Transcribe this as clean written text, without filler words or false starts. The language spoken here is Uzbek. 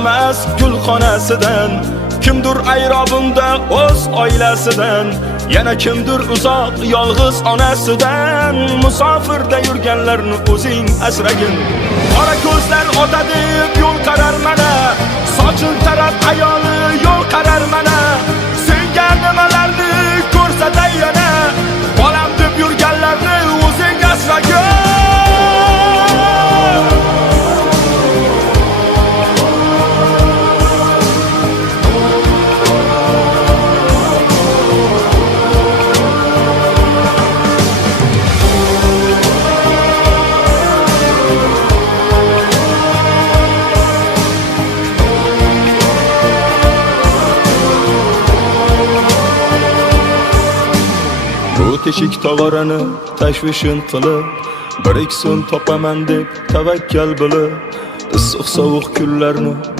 aylanmas gulxonasidan, kimdir ayrobimda o'z oilasidan, yana kimdir uzoq yolg'iz onasidan. Musofirda yurganlarni o'zing asragin. Qora ko'zlar ota deb yo'l qarar mana, sochil taraf ayoli yo'l qarar mana. Senga nimalarni ko'rsatay yana, bolam deb yurganlarni o'zing asragin. Bu teshik tog'orani tashvishin qilib, 1-2 so'm topaman deb tavakkal bo'lib, issiq sovuq kunlarni